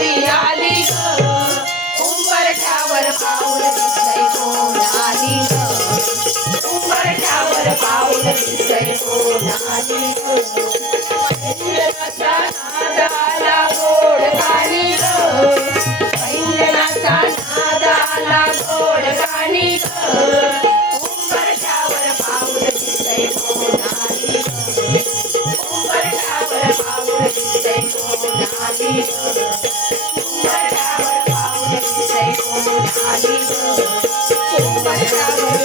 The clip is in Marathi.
घरी आली ग उंबरठ्यावर पाऊल दिसतंय कोण आली ग उंबरठ्यावर पाऊल दिसतंय कोण आली ग पैंजणाचा नाद आला गोड गाणी ग पैंजणाचा नाद आला गोड गाणी ग उंबरठ्यावर पाऊल दिसतंय कोण आली ग उंबरठ्यावर पाऊल दिसतंय कोण आली ग उंबरठ्यावर पाऊल दिसतंय कोण आली ग उंबरठ्यावर